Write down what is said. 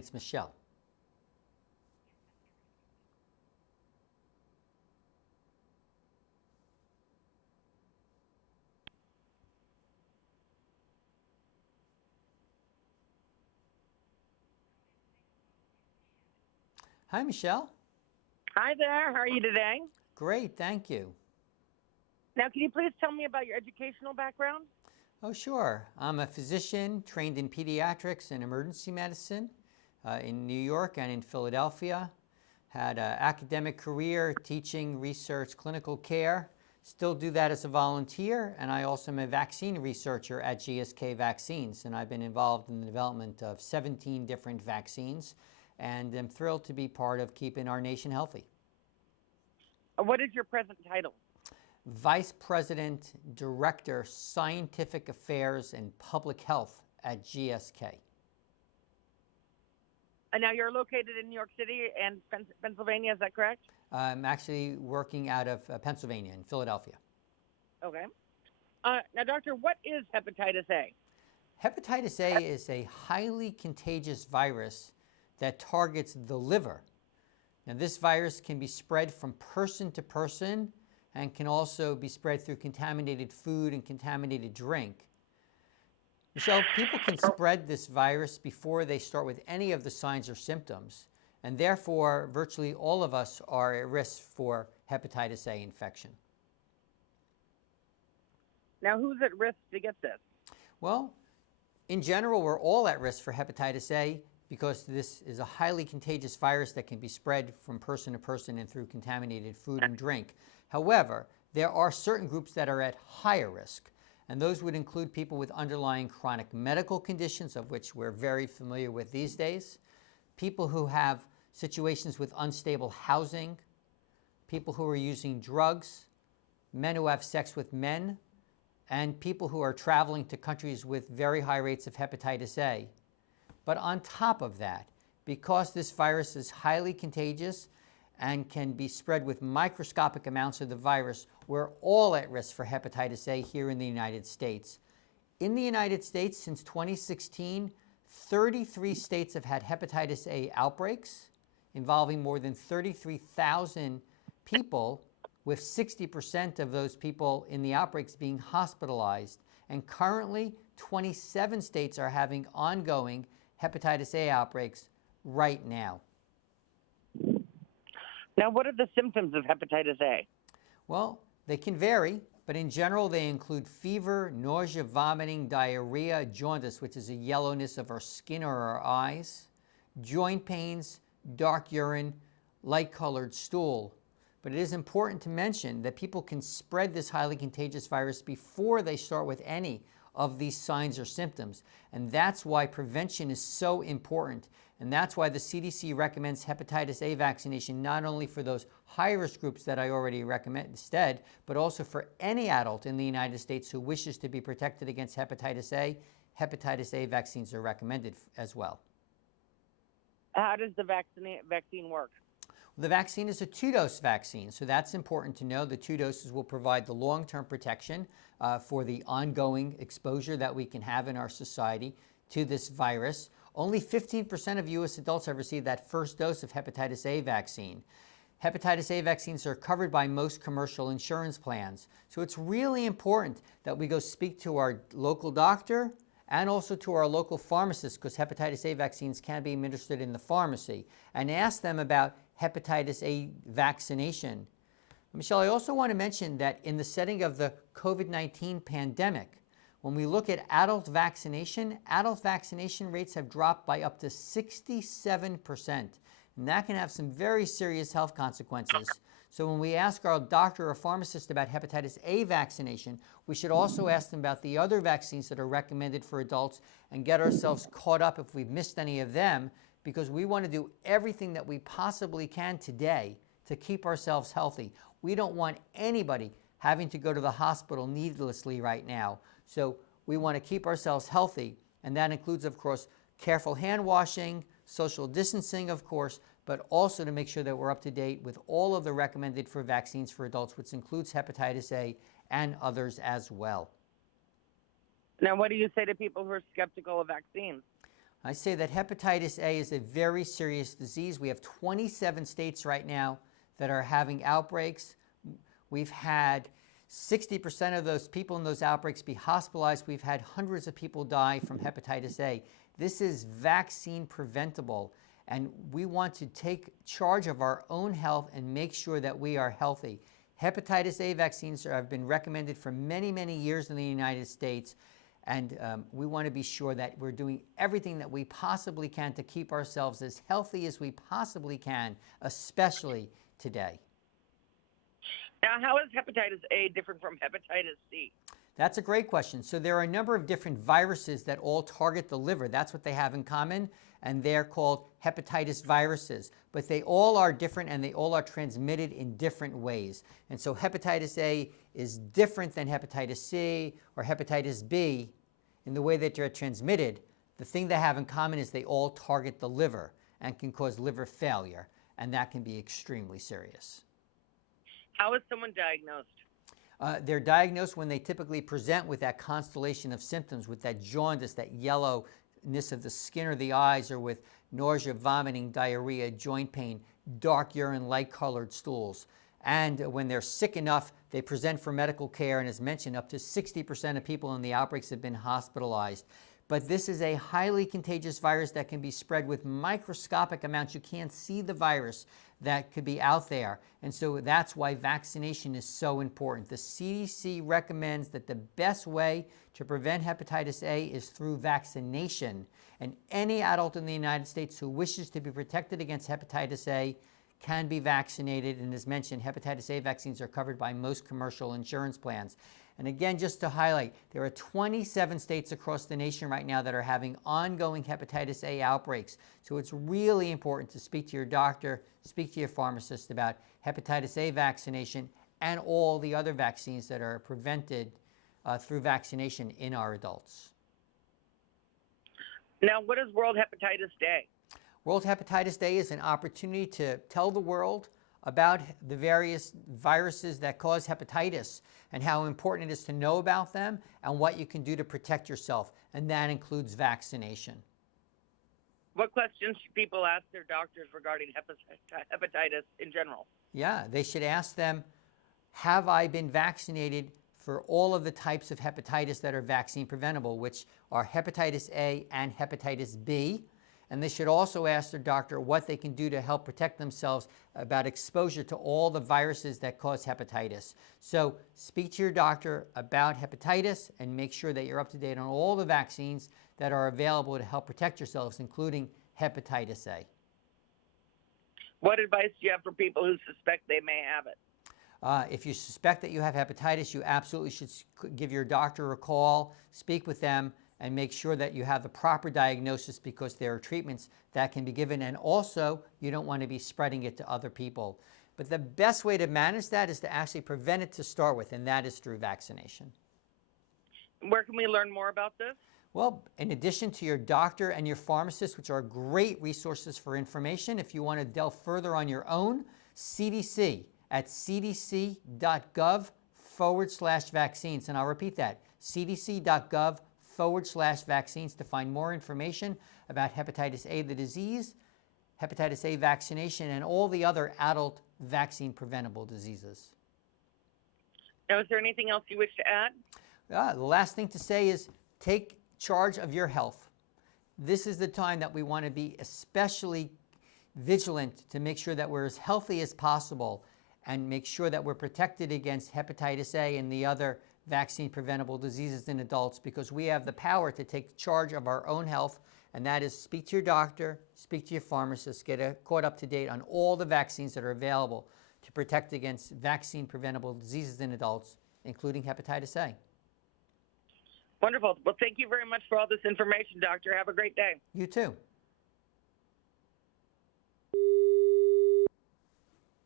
it's Michelle. Hi, Michelle. Hi there. How are you today? Great, thank you. Now, can you please tell me about your educational background? Oh, sure. I'm a physician trained in pediatrics and emergency medicine in New York and in Philadelphia. Had an academic career, teaching, research, clinical care. Still do that as a volunteer, and I also am a vaccine researcher at GSK Vaccines, and I've been involved in the development of 17 different vaccines, and I'm thrilled to be part of keeping our nation healthy. What is your present title? Vice President, Director, Scientific Affairs and Public Health at GSK. And now you're located in New York City and Pennsylvania, is that correct? I'm actually working out of Pennsylvania, in Philadelphia. Okay. Now, doctor, what is hepatitis A? Hepatitis A is a highly contagious virus that targets the liver. Now, this virus can be spread from person to person and can also be spread through contaminated food and contaminated drink. Michelle, people can spread this virus before they start with any of the signs or symptoms, and therefore virtually all of us are at risk for hepatitis A infection. Now, who's at risk to get this? Well, in general, we're all at risk for hepatitis A because this is a highly contagious virus that can be spread from person to person and through contaminated food and drink. However, there are certain groups that are at higher risk, and those would include people with underlying chronic medical conditions, of which we're very familiar with these days, people who have situations with unstable housing, people who are using drugs, men who have sex with men, and people who are traveling to countries with very high rates of hepatitis A. But on top of that, because this virus is highly contagious and can be spread with microscopic amounts of the virus, we're all at risk for hepatitis A here in the United States. In the United States, since 2016, 33 states have had hepatitis A outbreaks involving more than 33,000 people, with 60% of those people in the outbreaks being hospitalized. And currently, 27 states are having ongoing hepatitis A outbreaks right now. Now, what are the symptoms of hepatitis A? Well, they can vary, but in general, they include fever, nausea, vomiting, diarrhea, jaundice, which is a yellowness of our skin or our eyes, joint pains, dark urine, light-colored stool. But it is important to mention that people can spread this highly contagious virus before they start with any of these signs or symptoms. And that's why prevention is so important. And that's why the CDC recommends hepatitis A vaccination, not only for those high-risk groups that I already recommend instead, but also for any adult in the United States who wishes to be protected against hepatitis A. Hepatitis A vaccines are recommended as well. How does the vaccine work? The vaccine is a 2-dose vaccine, so that's important to know. The 2 doses will provide the long-term protection for the ongoing exposure that we can have in our society to this virus. Only 15% of U.S. adults have received that first dose of hepatitis A vaccine. Hepatitis A vaccines are covered by most commercial insurance plans, so it's really important that we go speak to our local doctor and also to our local pharmacist, because hepatitis A vaccines can be administered in the pharmacy, and ask them about hepatitis A vaccination. Michelle, I also want to mention that in the setting of the COVID-19 pandemic, when we look at adult vaccination rates have dropped by up to 67%. And that can have some very serious health consequences. So when we ask our doctor or pharmacist about hepatitis A vaccination, we should also ask them about the other vaccines that are recommended for adults and get ourselves caught up if we've missed any of them, because we want to do everything that we possibly can today to keep ourselves healthy. We don't want anybody having to go to the hospital needlessly right now. So we want to keep ourselves healthy, and that includes, of course, careful hand washing, social distancing, of course, but also to make sure that we're up to date with all of the recommended for vaccines for adults, which includes hepatitis A and others as well. Now, what do you say to people who are skeptical of vaccines? I say that hepatitis A is a very serious disease. We have 27 states right now that are having outbreaks. We've had 60% of those people in those outbreaks be hospitalized. We've had hundreds of people die from hepatitis A. This is vaccine preventable, and we want to take charge of our own health and make sure that we are healthy. Hepatitis A vaccines have been recommended for many, many years in the United States, and we want to be sure that we're doing everything that we possibly can to keep ourselves as healthy as we possibly can, especially today. Now, how is hepatitis A different from hepatitis C? That's a great question. So there are a number of different viruses that all target the liver. That's what they have in common, and they're called hepatitis viruses. But they all are different, and they all are transmitted in different ways. And so hepatitis A is different than hepatitis C or hepatitis B in the way that they're transmitted. The thing they have in common is they all target the liver and can cause liver failure, and that can be extremely serious. How is someone diagnosed? They're diagnosed when they typically present with that constellation of symptoms, with that jaundice, that yellowness of the skin or the eyes, or with nausea, vomiting, diarrhea, joint pain, dark urine, light-colored stools. And when they're sick enough, they present for medical care, and as mentioned, up to 60% of people in the outbreaks have been hospitalized. But this is a highly contagious virus that can be spread with microscopic amounts. You can't see the virus that could be out there. And so that's why vaccination is so important. The CDC recommends that the best way to prevent hepatitis A is through vaccination. And any adult in the United States who wishes to be protected against hepatitis A can be vaccinated. And as mentioned, hepatitis A vaccines are covered by most commercial insurance plans. And again, just to highlight, there are 27 states across the nation right now that are having ongoing hepatitis A outbreaks. So it's really important to speak to your doctor, speak to your pharmacist about hepatitis A vaccination and all the other vaccines that are prevented through vaccination in our adults. Now, what is World Hepatitis Day? World Hepatitis Day is an opportunity to tell the world about the various viruses that cause hepatitis and how important it is to know about them and what you can do to protect yourself, and that includes vaccination. What questions should people ask their doctors regarding hepatitis in general? Yeah, they should ask them, have I been vaccinated for all of the types of hepatitis that are vaccine preventable, which are hepatitis A and hepatitis B? And they should also ask their doctor what they can do to help protect themselves about exposure to all the viruses that cause hepatitis. So speak to your doctor about hepatitis and make sure that you're up to date on all the vaccines that are available to help protect yourselves, including hepatitis A. What advice do you have for people who suspect they may have it? If you suspect that you have hepatitis, you absolutely should give your doctor a call, speak with them, and make sure that you have the proper diagnosis, because there are treatments that can be given, and also you don't want to be spreading it to other people. But the best way to manage that is to actually prevent it to start with, and that is through vaccination. Where can we learn more about this? Well, in addition to your doctor and your pharmacist, which are great resources for information, if you want to delve further on your own, CDC at cdc.gov/vaccines. And I'll repeat that, cdc.gov/vaccines to find more information about hepatitis A, the disease, hepatitis A vaccination, and all the other adult vaccine preventable diseases. Now, is there anything else you wish to add? The last thing to say is take charge of your health. This is the time that we want to be especially vigilant to make sure that we're as healthy as possible and make sure that we're protected against hepatitis A and the other vaccine preventable diseases in adults, because we have the power to take charge of our own health, and that is speak to your doctor, speak to your pharmacist, get caught up to date on all the vaccines that are available to protect against vaccine preventable diseases in adults, including hepatitis A. Wonderful. Well, thank you very much for all this information, Doctor. Have a great day. You too.